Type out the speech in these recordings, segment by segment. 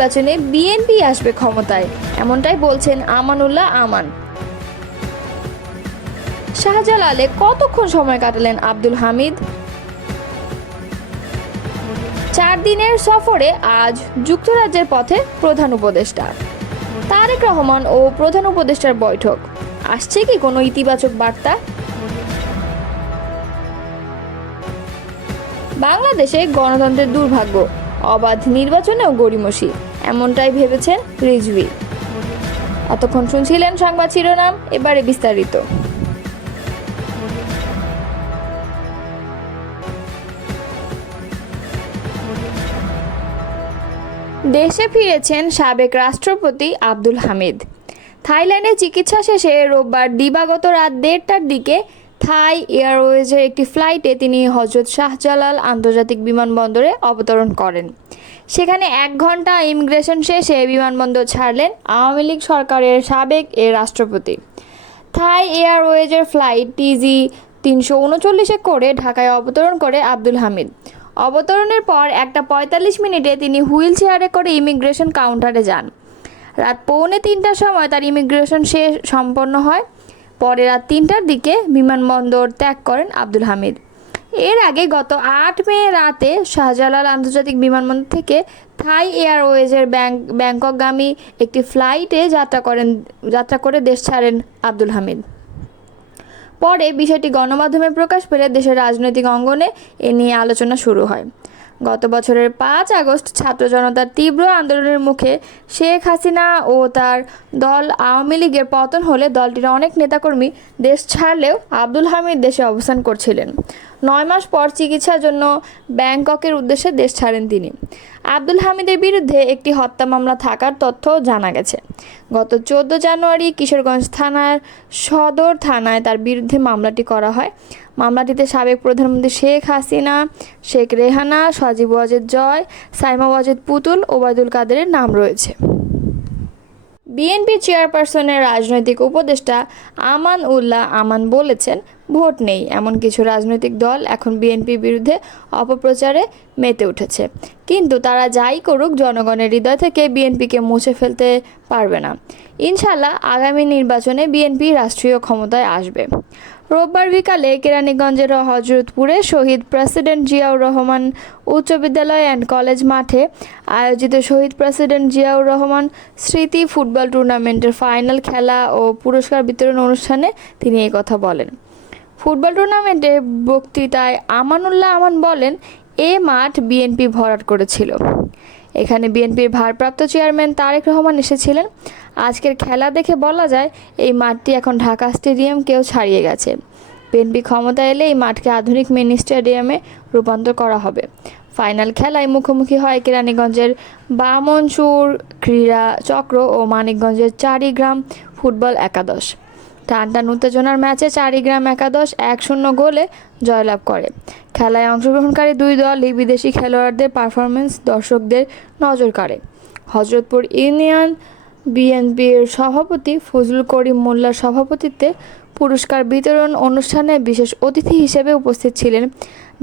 নির্বাচনে বিএনপি আসবে ক্ষমতায়, এমনটাই বলছেন আমানুল্লাহ আমান। শাহজালালে কতক্ষণ সময় কাটালেন আব্দুল হামিদ? 4 দিনের সফরে আজ যুক্তরাজ্যের পথে প্রধান উপদেষ্টা। তারেক রহমান ও প্রধান উপদেষ্টার বৈঠক, আসছে কি কোনো ইতিবাচক বার্তা? বাংলাদেশে গণতন্ত্রের দুর্ভাগ্য, অবাধ নির্বাচনেও গড়িমসি, এমনটাই ভেবেছেন রিজভী। এতক্ষণ শুনছিলেন সংবাদ শিরোনাম, এবারে বিস্তারিত। দেশে ফিরেছেন সাবেক রাষ্ট্রপতি আব্দুল হামিদ। থাইল্যান্ডে চিকিৎসা শেষে রোববার দিবাগত রাত 1:30টার দিকে থাই এয়ারওয়েজের একটি ফ্লাইটে তিনি হজরত শাহজালাল আন্তর্জাতিক বিমানবন্দরে অবতরণ করেন। সেখানে 1 ঘন্টা ইমিগ্রেশন শেষে বিমানবন্দর ছাড়লেন আওয়ামী লীগ সরকারের সাবেক রাষ্ট্রপতি। থাই এয়ারওয়েজের ফ্লাইট TG 339-এ করে ঢাকায় অবতরণ করে আব্দুল হামিদ। অবতরণের পর 1:45 তিনি হুইল চেয়ারে করে ইমিগ্রেশন কাউন্টারে যান। রাত 2:45টার সময় তার ইমিগ্রেশন সম্পন্ন হয়। পরে রাত 3টার দিকে বিমানবন্দর ত্যাগ করেন আব্দুল হামিদ। এর আগে গত 8 মে রাতে শাহজালাল আন্তর্জাতিক বিমানবন্দর থেকে থাই এয়ারওয়েজের ব্যাংককগামী একটি ফ্লাইটে যাত্রা করে দেশ ছাড়েন আব্দুল হামিদ। পরে বিষয়টি গণমাধ্যমে প্রকাশ পেলে দেশের রাজনৈতিক অঙ্গনে এ নিয়ে আলোচনা শুরু হয়। গত বছরের 5 আগস্ট ছাত্র জনতার তীব্র আন্দোলনের মুখে শেখ হাসিনা ও তার দল আওয়ামী লীগের পতন হলে দলটির অনেক নেতাকর্মী দেশ ছাড়লেও আব্দুল হামিদ দেশে অবস্থান করছিলেন। 9 মাস পর চিকিৎসার জন্য ব্যাংককের উদ্দেশ্যে দেশ ছাড়েন তিনি। আব্দুল হামিদের বিরুদ্ধে একটি হত্যা মামলা থাকার তথ্য জানা গেছে। গত 14 জানুয়ারি কিশোরগঞ্জ থানার সদর থানায় তার বিরুদ্ধে মামলাটি করা হয়। মামলাটিতে সাবেক প্রধানমন্ত্রী শেখ হাসিনা, শেখ রেহানা, সজীব ওয়াজেদ জয়, সাইমা ওয়াজেদ পুতুল, ওবায়দুল কাদেরের নাম রয়েছে। বিএনপি চেয়ারপারসনের রাজনৈতিক উপদেষ্টা আমানুল্লাহ আমান বলেছেন, ভোট নেই এমন কিছু রাজনৈতিক দল এখন বিএনপির বিরুদ্ধে অপপ্রচারে মেতে উঠেছে, কিন্তু তারা যাই করুক জনগণের হৃদয় থেকে বিএনপিকে মুছে ফেলতে পারবে না। ইনশাআল্লাহ আগামী নির্বাচনে বিএনপি রাষ্ট্রীয় ক্ষমতায় আসবে। রোববার বিকালে কেরানীগঞ্জের হজরতপুরে শহীদ প্রেসিডেন্ট জিয়াউর রহমান উচ্চ বিদ্যালয় অ্যান্ড কলেজ মাঠে আয়োজিত শহীদ প্রেসিডেন্ট জিয়াউর রহমান স্মৃতি ফুটবল টুর্নামেন্টের ফাইনাল খেলা ও পুরস্কার বিতরণ অনুষ্ঠানে তিনি এই কথা বলেন। ফুটবল টুর্নামেন্টে বক্তৃতায় আমানুল্লাহ আমান বলেন, এ মাঠ বিএনপি ভরাট করেছিল। এখানে বিএনপির ভারপ্রাপ্ত চেয়ারম্যান তারেক রহমান এসেছিলেন। আজকের খেলা দেখে বলা যায় এই মাঠটি এখন ঢাকা স্টেডিয়ামকেও ছাড়িয়ে গেছে। বিএনপি ক্ষমতা এলে এই মাঠকে আধুনিক মিনি স্টেডিয়ামে রূপান্তর করা হবে। ফাইনাল খেলায় মুখোমুখি হয় কেরানীগঞ্জের বামনসুর ক্রীড়া চক্র ও মানিকগঞ্জের চারিগ্রাম ফুটবল একাদশ। টানটান উত্তেজনার ম্যাচে চারিগ্রাম একাদশ 1-0 গোলে জয়লাভ করে। খেলায় অংশগ্রহণকারী 2 দলই বিদেশি খেলোয়াড়দের পারফরমেন্স দর্শকদের নজর কাড়ে। হজরতপুর ইউনিয়ন বিএনপির সভাপতি ফজলুল করিম মোল্লার সভাপতিত্বে পুরস্কার বিতরণ অনুষ্ঠানে বিশেষ অতিথি হিসেবে উপস্থিত ছিলেন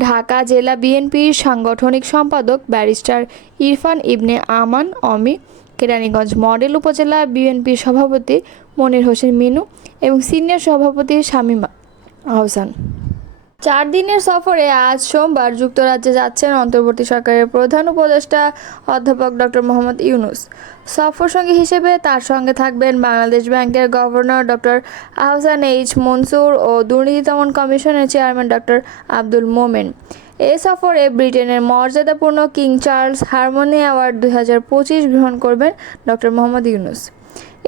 ঢাকা জেলা বিএনপির সাংগঠনিক সম্পাদক ব্যারিস্টার ইরফান ইবনে আমান অমি, কেরানীগঞ্জ মডেল উপজেলা বিএনপির সভাপতি মনির হোসেন মিনু এবং সিনিয়র সভাপতি শামীম আহসান। 4 দিনের সফরে আজ সোমবার যুক্তরাজ্যে যাচ্ছেন অন্তর্বর্তী সরকারের প্রধান উপদেষ্টা অধ্যাপক ডক্টর মোহাম্মদ ইউনূস। সফরসঙ্গী হিসেবে তার সঙ্গে থাকবেন বাংলাদেশ ব্যাংকের governor doctor Ahsan H Mansur ও দুর্নীতি দমন কমিশনের চেয়ারম্যান ডক্টর আব্দুল মোমেন। এ সফরে ব্রিটেনের মর্যাদাপূর্ণ কিং চার্লস হারমোনি অ্যাওয়ার্ড 2025 গ্রহণ করবেন ডক্টর মোহাম্মদ ইউনূস।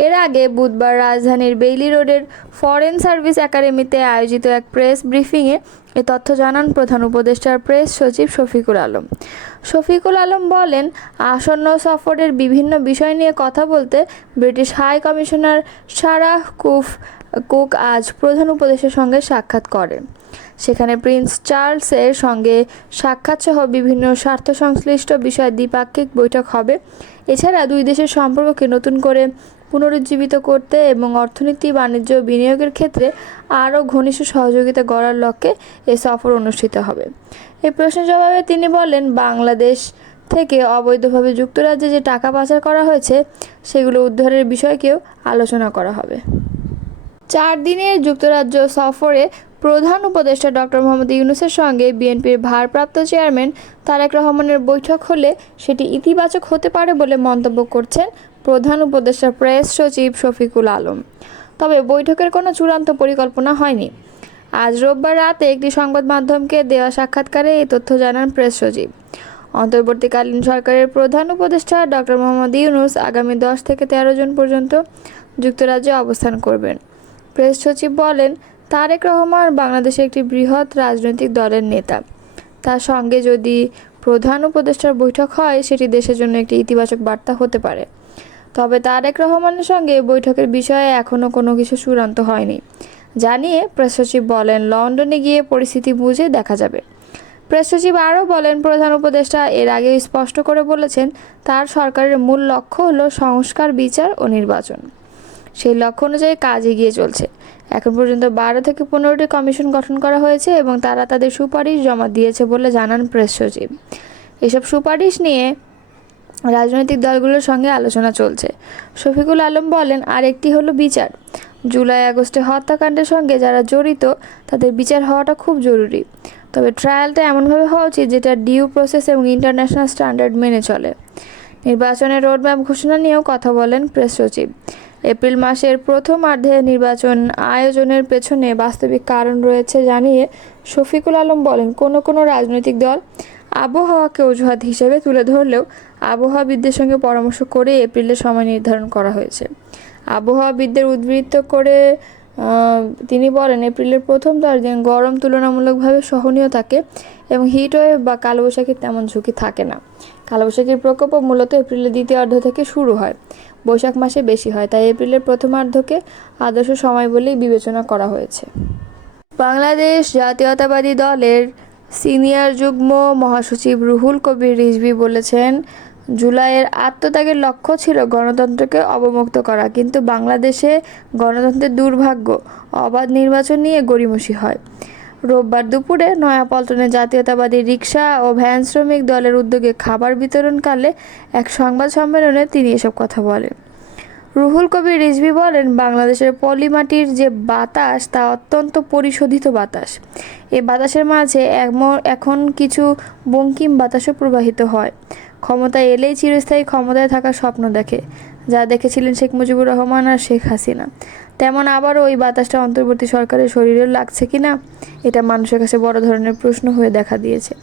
এর আগে বুধবার রাজধানীর বেইলি রোডের ফরেন সার্ভিস একাডেমিতে আয়োজিত এক প্রেস ব্রিফিংয়ে এ তথ্য জানান প্রধান উপদেষ্টার প্রেস সচিব শফিকুল আলম। শফিকুল আলম বলেন, আসন্ন সফরের বিভিন্ন বিষয় নিয়ে কথা বলতে British high commissioner Sarah Cook আজ প্রধান উপদেষ্টার সঙ্গে সাক্ষাৎ করেন। সেখানে প্রিন্স চার্লসের সঙ্গে সাক্ষাৎসহ বিভিন্ন স্বার্থ সংশ্লিষ্ট বিষয়ে দ্বিপাক্ষিক বৈঠক হবে। এছাড়া 2 দেশের সম্পর্ককে নতুন করে পুনরুজ্জীবিত করতে এবং অর্থনীতি, বাণিজ্য ও বিনিয়োগের ক্ষেত্রে আরও ঘনিষ্ঠ সহযোগিতা গড়ার লক্ষ্যে এ সফর অনুষ্ঠিত হবে। এই প্রশ্নের জবাবে তিনি বলেন, বাংলাদেশ থেকে অবৈধভাবে যুক্তরাজ্যে যে টাকা পাচার করা হয়েছে সেগুলো উদ্ধারের বিষয়কেও আলোচনা করা হবে। 4 দিনের যুক্তরাজ্য সফরে প্রধান উপদেষ্টা ডক্টর মোহাম্মদ ইউনূসের সঙ্গে বিএনপির ভারপ্রাপ্ত চেয়ারম্যান তারেক রহমানের বৈঠক হলে সেটি ইতিবাচক হতে পারে বলে মন্তব্য করছেন প্রধান উপদেষ্টা প্রেস সচিব শফিকুল আলম। তবে বৈঠকের কোনো চূড়ান্ত পরিকল্পনা হয়নি। আজ রোববার রাতে একটি সংবাদ মাধ্যমকে দেওয়া সাক্ষাৎকারে এই তথ্য জানান প্রেস সচিব। অন্তর্বর্তীকালীন সরকারের প্রধান উপদেষ্টা ডক্টর মোহাম্মদ ইউনূস আগামী 10 থেকে 13 জুন পর্যন্ত যুক্তরাজ্যে অবস্থান করবেন। প্রেস সচিব বলেন, তারেক রহমান বাংলাদেশে একটি বৃহৎ রাজনৈতিক দলের নেতা। তার সঙ্গে যদি প্রধান উপদেষ্টার বৈঠক হয় সেটি দেশের জন্য একটি ইতিবাচক বার্তা হতে পারে। তবে তারেক রহমানের সঙ্গে বৈঠকের বিষয়ে এখনও কোনো কিছু চূড়ান্ত হয়নি জানিয়ে প্রেস সচিব বলেন, লন্ডনে গিয়ে পরিস্থিতি বুঝে দেখা যাবে। প্রেস সচিব আরও বলেন, প্রধান উপদেষ্টা এর আগেও স্পষ্ট করে বলেছেন তার সরকারের মূল লক্ষ্য হলো সংস্কার, বিচার ও নির্বাচন। সেই লক্ষ্য অনুযায়ী কাজ এগিয়ে চলছে। এখন পর্যন্ত 12 থেকে 15টি কমিশন গঠন করা হয়েছে এবং তারা তাদের সুপারিশ জমা দিয়েছে বলে জানান প্রেস সচিব। এসব সুপারিশ নিয়ে রাজনৈতিক দলগুলোর সঙ্গে আলোচনা চলছে। শফিকুল আলম বলেন, আরেকটি হলো বিচার। জুলাই আগস্টে হত্যাকাণ্ডের সঙ্গে যারা জড়িত তাদের বিচার হওয়াটা খুব জরুরি। তবে ট্রায়ালটা এমনভাবে হওয়া উচিত যেটা ডিউ প্রসেস এবং ইন্টারন্যাশনাল স্ট্যান্ডার্ড মেনে চলে। নির্বাচনের রোডম্যাপ ঘোষণা নিয়েও কথা বলেন প্রেস সচিব। এপ্রিল মাসের প্রথমার্ধে নির্বাচন আয়োজনের পেছনে বাস্তবিক কারণ রয়েছে জানিয়ে শফিকুল আলম বলেন, কোনো রাজনৈতিক দল আবহাওয়াকে অজুহাত হিসেবে তুলে ধরলেও আবহাওয়াবিদদের সঙ্গে পরামর্শ করে এপ্রিলে সময় নির্ধারণ করা হয়েছে। আবহাওয়াবিদদের উদ্ধৃত করে তিনি বলেন, এপ্রিলের প্রথম 10 দিন গরম তুলনামূলকভাবে সহনীয় থাকে এবং হিটওয়েভ বা কালবৈশাখীর তেমন ঝুঁকি থাকে না। কালবৈশাখীর প্রকোপও মূলত এপ্রিলের দ্বিতীয়ার্ধ থেকে শুরু হয়, বৈশাখ মাসে বেশি হয়, তাই এপ্রিলের প্রথমার্ধকে আদর্শ সময় বলেই বিবেচনা করা হয়েছে। বাংলাদেশ জাতীয়তাবাদী দলের সিনিয়র যুগ্ম মহাসচিব রুহুল কবির রিজভী বলেছেন, জুলাইয়ের আত্মত্যাগের লক্ষ্য ছিল গণতন্ত্রকে অবমুক্ত করা, কিন্তু বাংলাদেশে গণতন্ত্রের দুর্ভাগ্য অবাধ নির্বাচন নিয়ে গড়িমসি হয়। রোববার দুপুরে নয়াপল্টনে জাতীয়তাবাদী রিকশা ও ভ্যান শ্রমিক দলের উদ্যোগে খাবার বিতরণকালে এক সংবাদ সম্মেলনে তিনি এসব কথা বলেন। রুহুল কবির রিজভী বলেন, বাংলাদেশের পলিমাটির যে বাতাস তা অত্যন্ত পরিশোধিত বাতাস। এই বাতাসের মাঝে এখন কিছু বঙ্কিম বাতাসও প্রবাহিত হয়। ক্ষমতায় এলেই চিরস্থায়ী ক্ষমতায় থাকার স্বপ্ন দেখে, যা দেখেছিলেন শেখ মুজিবুর রহমান আর শেখ হাসিনা। তেমন আবারও ওই বাতাসটা অন্তর্বর্তী সরকারের শরীরেও লাগছে কিনা, এটা মানুষের কাছে বড় ধরনের প্রশ্ন হয়ে দেখা দিয়েছে।